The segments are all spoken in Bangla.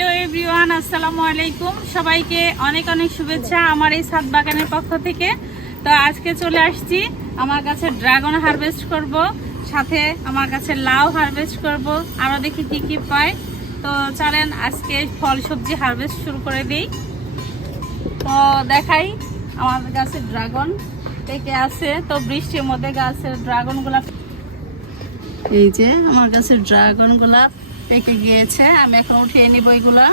হ্যালো এভরিওয়ান, আসসালামু আলাইকুম। সবাইকে অনেক অনেক শুভেচ্ছা আমার এই সাত বাগানের পক্ষ থেকে। তো আজকে চলে আসছি, আমার কাছে ড্রাগন হারভেস্ট করব, সাথে আমার কাছে লাউ হারভেস্ট করব, আরও দেখি কি কি পাই। তো চলেন আজকে ফল সবজি হারভেস্ট শুরু করে দিই। তো দেখাই, আমার গাছে ড্রাগন থেকে আছে, তো বৃষ্টির মধ্যে গাছের ড্রাগনগুলা এই যে আমার কাছে ড্রাগনগুলা পেকে গিয়েছে। আমি এখন উঠিয়ে নিব এগুলা।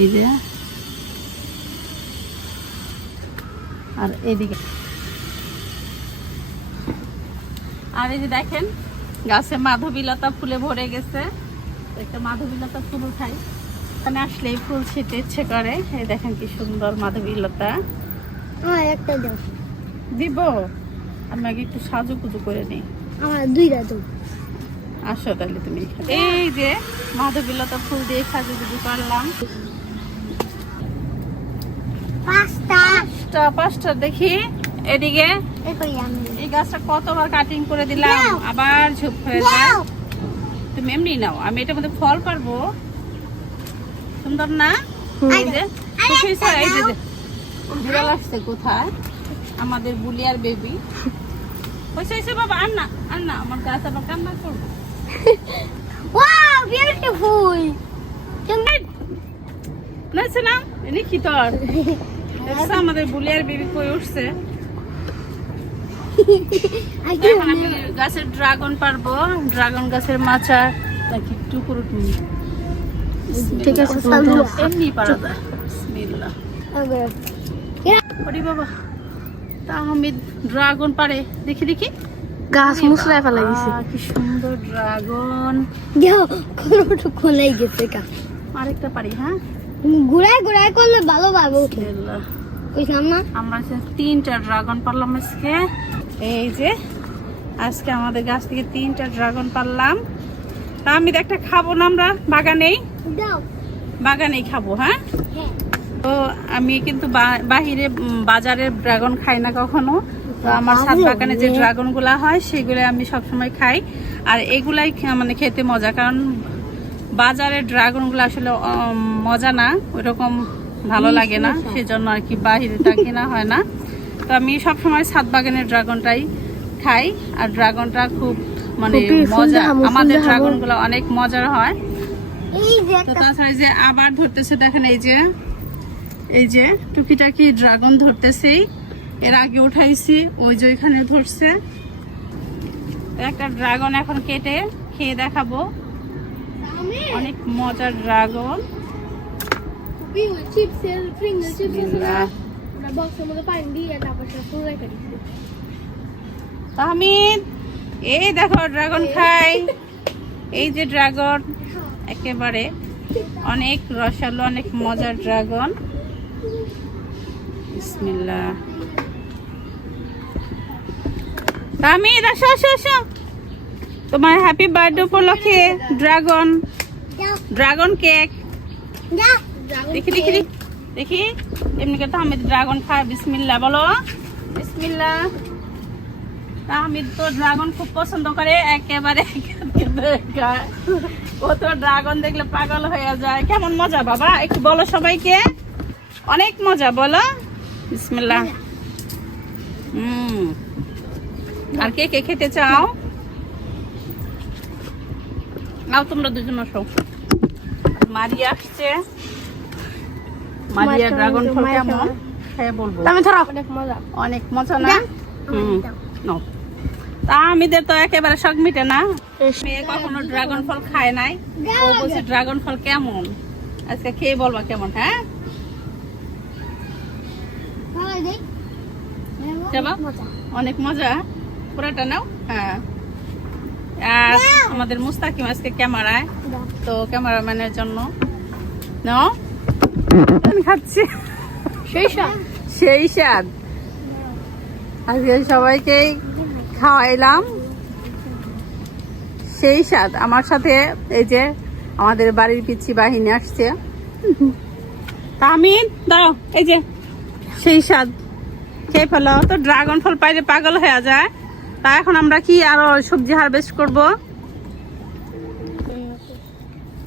এই যে। আর এদিকে আর এই যে দেখেন গাছে মাধবীলতা ফুলে ভরে গেছে। একটা মাধবীলতা ফুল উঠাই। এখানে আসলে এই ফুল ছিটে ইচ্ছে করে। এই দেখেন কি সুন্দর মাধবীলতা। আমার একটা দাও। দিব। আমি আগে একটু সাজু কুজু করে নিই। আমার দুইটা আসো তাহলে তুমি এই যে মাধবীলতা ফুল দিয়ে সাজু গুজু করলাম। পাঁচটা। দেখি। এদিকে এই আমি। এই গাছটা কতবার কাটিং করে দিলাম আবার ঝোপ হয়ে যায়। তুমি এমনি নাও আমি এটার মধ্যে ফল পারব। সুন্দর না? এই যে এই যে যে। বিড়াল আসছে কোথায়? আমাদের বুলিয়ার বেবি হয়েছে বাবা? আর না আর না আমার গাছ আবার কান্না করব। ওয়াও বিউটিফুল নাচছে না এনে কি তোর দেখছ আমাদের বুলিয়ার বেবি কই উঠছে। এখন আমি গাছের ড্রাগন পারব ড্রাগন গাছের মাচা নাকি টুকুর ঠিক আছে এমনি পারা যায়। বিসমিল্লাহ। ওরে বাবা তা আমি ড্রাগন পারে। দেখি দেখি। গাছ ওরে মুসলাই ফেলা গেছে কি সুন্দর ড্রাগন। দেও কোনোটু খোলাই গেছে গা। আরেকটা পারি হ্যাঁ? ঘুরায় ঘুরায় করলে ভালো বিসমিল্লাহ। কইলাম না আমরা তিনটা ড্রাগন পারলাম আজকে। এই যে আজকে আমাদের গাছ থেকে তিনটা ড্রাগন পারলাম। তা আমি তো একটা খাব না আমরা বাগানেই? দাও। বাগানেই খাব হ্যাঁ? হ্যাঁ। তো আমি কিন্তু বা- বাহিরে বাজারের ড্রাগন খাই না কখনো। তো আমার সাত বাগানে যে রে। ড্রাগনগুলা হয় সেগুলো আমি সবসময় খাই। আর এগুলাই মানে খেতে মজা কারণ বাজারের ড্রাগনগুলো আসলে মজা না ওইরকম ভালো লাগে না সেজন্য আর কি বাহিরেটা কেনা হয় না। তো আমি সবসময় সাত বাগানের ড্রাগনটাই খাই আর ড্রাগনটা খুব মানে মজা। আমাদের দেখাবো। ড্রাগনগুলো অনেক মজার হয়। তো তাছাড়া যে আবার ধরতেছে দেখেন এই যে এই যে টুকিটাকি ড্রাগন ধরতেছেই। এর আগে উঠাইছি, ওই যে ওইখানে ধরছে। একটা ড্রাগন এখন কেটে খেয়ে দেখাবো। অনেক মজার ড্রাগন এই দেখো ড্রাগন খাই। এই যে ড্রাগন একেবারে অনেক রসালো, অনেক মজার ড্রাগন বিসমিল্লাহ। তাহমিদ আসো আসো আসো তোমার হ্যাপি বার্থডে উপলক্ষে ড্রাগন ড্রাগন কেক দেখি দেখি দেখি। এমনি করে তাহমিদ ড্রাগন খায় বিসমিল্লা বলো। বিসমিল্লা তাহমিদ তো ড্রাগন খুব পছন্দ করে, একেবারে। ও তো ড্রাগন দেখলে পাগল হয়ে যায়। কেমন মজা, বাবা? একটু বলো সবাইকে। অনেক মজা, বলো। বিসমিল্লা হুম আর কে কে খেতে চাও? নাও তোমরা দুজন আসো। মারিয়া আসছে। মারিয়া ড্রাগন ফল কেমন। হ্যাঁ বলব। তুমি ধরো। অনেক মজা। অনেক মজা না? হুম নাও। তা আমিদের তো একেবারে শখ মিটে না। মেয়ে কখনো ড্রাগন ফল খায় নাই। ও বলছে ড্রাগন ফল কেমন? আজকে খেয়ে বলবা কেমন হ্যাঁ? মজা। অনেক মজা। পুরাটা নাও? হ্যাঁ। আর আমাদের মুস্তাকিম আজকে ক্যামেরায়। তো ক্যামেরাম্যানের জন্য। নাও। আমি খাচ্ছি। সেই সব সেই স্বাদ। আজকে সবাইকেই খাওয়াইলাম। সেই স্বাদ। আমার সাথে এই যে আমাদের বাড়ির পিচ্ছি বাহিনী আসছে। তামিন দাও এই যে। সেই স্বাদ। খেয়ে ফেলো। তো ড্রাগন ফল পাইলে পাগল হয়ে যায়। তা এখন আমরা কি আরও সবজি হারভেস্ট করব?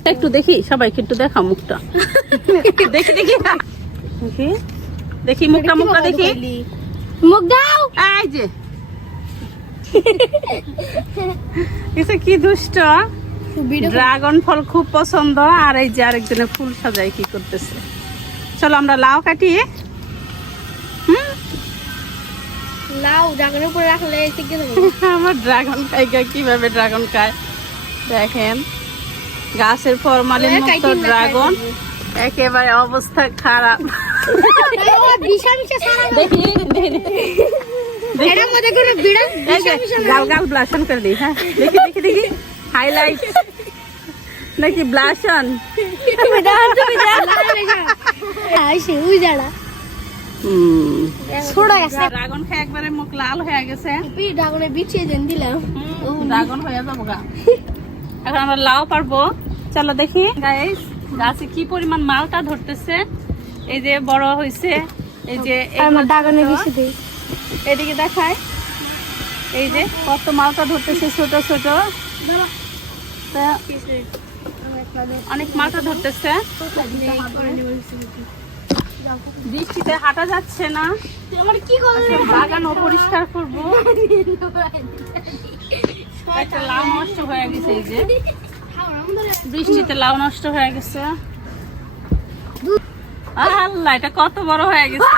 একটু দেখি সবাইকে একটু দেখা মুখটা। দেখি দেখি। দেখি। দেখি মুখটা মুখটা দেখি। মুখ দাও। এই যে। এটা কি দুষ্ট? ড্রাগন ফল খুব পছন্দ আর এই যে আরেকজনে ফুল সাজায় কি করতেছে। চলো আমরা লাউ কাটি। হুম? লাউ ডাকনের উপরে রাখলে আমার ড্রাগন খাই কীভাবে ড্রাগন খায়? দেখেন গাছের ফরমালিন মুক্ত ড্রাগন একেবারে অবস্থা খারাপ। ব্লাশন করে দিই হ্যাঁ? দেখি দেখি দেখি। হাইলাইট নাকি ব্লাশন ছোড়া গেছে। ড্রাগন খেয়ে একবারে মুখ লাল হয়ে গেছে। পি ডাকনে বিছিয়ে দেন দিলাম। ড্রাগন হয়ে যাব গা। এখন আমরা লাউ পারব। চলো দেখি। গাইস গাছে কি পরিমাণ মালটা ধরতেছে। এই যে বড় হয়েছে এই যে দেই। এদিকে দেখায় এই যে কত মালটা ধরতেছে ছোট ছোট। অনেক মালটা ধরতেছে। বৃষ্টিতে হাঁটা যাচ্ছে না। আমার কি করলে? বাগান অপরিষ্কার করব। একটা লাউ নষ্ট হয়ে গেছে এই যে। বৃষ্টিতে লাউ নষ্ট হয়ে গেছে। আল্লাহ এটা কত বড় হয়ে গেছে।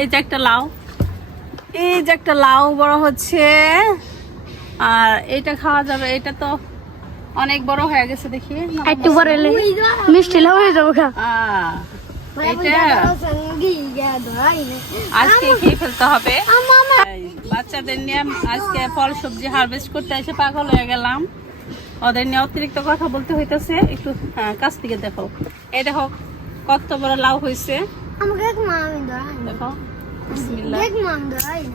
এই যে একটা লাউ। এই যে একটা লাউ বড় হচ্ছে। আর এটা খাওয়া যাবে এটা তো অনেক বড় হয়ে গেছে দেখি। একটু পরে এলে মিষ্টি লাউ হয়ে যাব খা আজকে খেয়ে ফেলতে হবে। বাচ্চাদের নিয়ে আজকে ফল সবজি হারভেস্ট করতে এসে পাগল হয়ে গেলাম। ওদের নিয়ে অতিরিক্ত কথা বলতে হইতেছে। একটু হ্যাঁ, কাছ থেকে দেখো। এই দেখো কত বড় লাউ হয়েছে আমাকে এক মামি দেখো।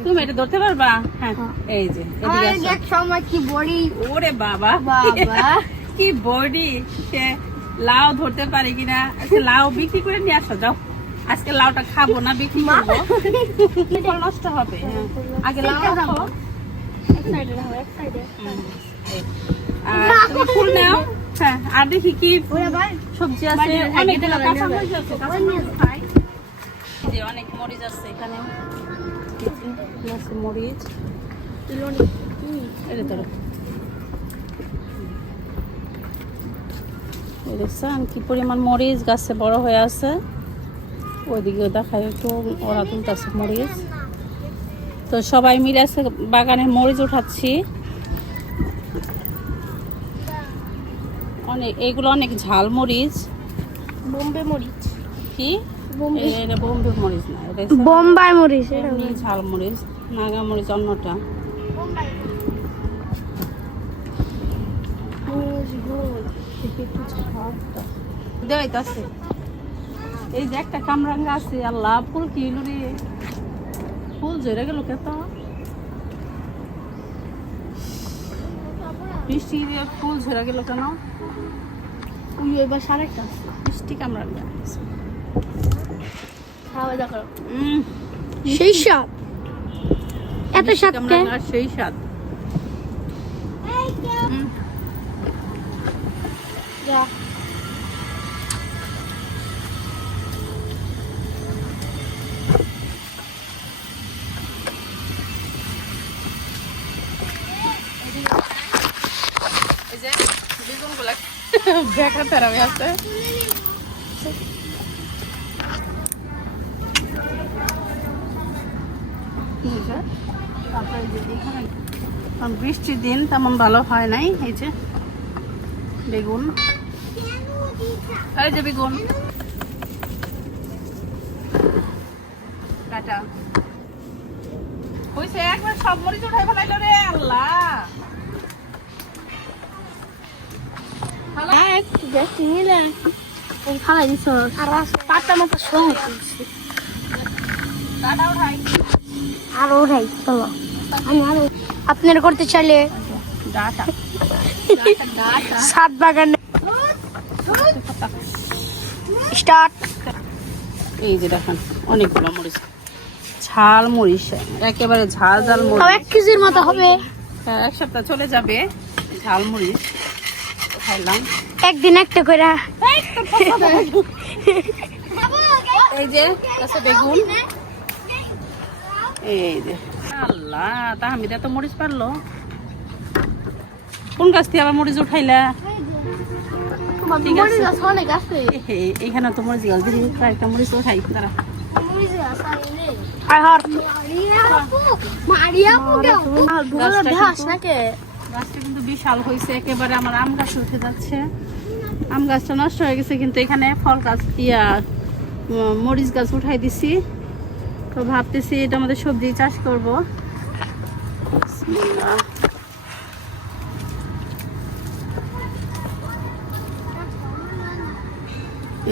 তুমি এটা ধরতে পারবা? হ্যাঁ এই যে আমার এদিকে আসো। এক সময় কি বড়ি। ওরে বাবা। বাবা। কি বডি। সে লাউ ধরতে পারে কিনা? লাউ বিক্রি করে নিয়ে আসো যাও। আজকে লাউটা খাব না বিক্রি করব। নষ্ট হবে হ্যাঁ। আগে লাউ এই। আর ফুল নাও। হ্যাঁ আর দেখি কি সবজি আছে। অনেক খাই। যে অনেক মরিচ আছে এখানেও মরিচ। এটা ধরো দেখছেন কি পরিমাণ মরিচ গাছে বড় হয়ে আছে। ওইদিকে দেখায় একটু ওরা তুলতেছে মরিচ। তো সবাই মিলে আছে বাগানে মরিচ উঠাচ্ছি। অনেক এগুলো অনেক ঝাল মরিচ। বোম্বে মরিচ। কি? এটা- এটা বোম্বে মরিচ না এটা বোম্বাই মরিচ এমনি ঝাল মরিচ নাগা মরিচ অন্যটা। দেওয়াইতাছে এই যে একটা কামরাঙ্গা আছে আল্লাহ ফুল কি রে? ফুল ঝরে গেল কে তো বৃষ্টি দিয়ে ফুল ঝরে গেল কেন? উই এবার সারেকটা বৃষ্টি কামরাঙ্গা খাওয়া দাওয়া করো। উম, সেই স্বাদ এত বৃষ্টি স্বাদ কে? কামরাঙ্গার সেই স্বাদ। উম, এই যে বেগুনগুলা দেখা তেরাবে আছে। তারপরে যে এখানে বৃষ্টির দিন তেমন ভালো হয় নাই এই যে বেগুন। এই যে বেগুন। কাটা হয়েছে একবার সব মরিচ উঠাই ফেলাইলো রে আল্লাহ। নিলে খাওয়া দিছ। আর পাতা মতো সহ। কাটা উঠাই। আর ওরাই চলো। আমি আরও আপনার করতে চাইলে সাত বাগানে স্টার্ট। এই যে দেখেন অনেকগুলো মরিচ। ঝাল মরিচ একেবারে ঝাল ঝাল মরিচ। এক কেজির মতো হবে। হ্যাঁ, এক সপ্তাহ চলে যাবে। ঝাল মরিচ খাইলাম। একদিন একটা করে। এই যে বেগুন। এই যে। আল্লাহ তা তো মরিচ পারল। কোন গাছ থেকে আবার মরিচ উঠাইলা? এইখানে তো মরিচ গাছ একটা মরিচ উঠাই তারা গাছটা কিন্তু- নাকি? গাছটা কিন্তু বিশাল হয়েছে একেবারে আমার আম গাছ উঠে যাচ্ছে। আম গাছটা নষ্ট হয়ে গেছে কিন্তু এখানে ফল গাছ ইয়া মরিচ গাছ উঠাই দিছি। তো ভাবতেছি এটা আমাদের সবজি চাষ করব।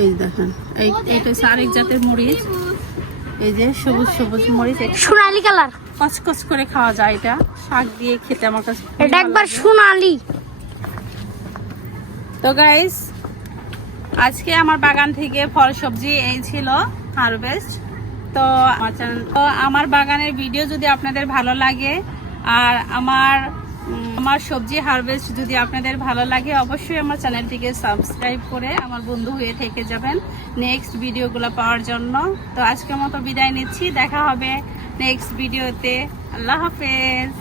এই দেখেন এই এটা হচ্ছে আরেক জাতের মরিচ। এই যে সবুজ সবুজ মরিচ সোনালি কালার। কচকচ করে খাওয়া যায় এটা। শাক দিয়ে খেতে আমার কাছে এটা একবার। সোনালি। তো গাইস আজকে আমার বাগান থেকে ফল সবজি এই ছিল হারভেস্ট তো আমার চ্যানেল তো আমার বাগানের ভিডিও যদি আপনাদের ভালো লাগে, আর আমার আমার সবজি হারভেস্ট যদি আপনাদের ভালো লাগে, অবশ্যই আমার চ্যানেলটিকে সাবস্ক্রাইব করে আমার বন্ধু হয়ে থেকে যাবেন নেক্সট ভিডিওগুলো পাওয়ার জন্য। তো আজকের মতো বিদায় নিচ্ছি, দেখা হবে নেক্সট ভিডিওতে আল্লাহ হাফেজ।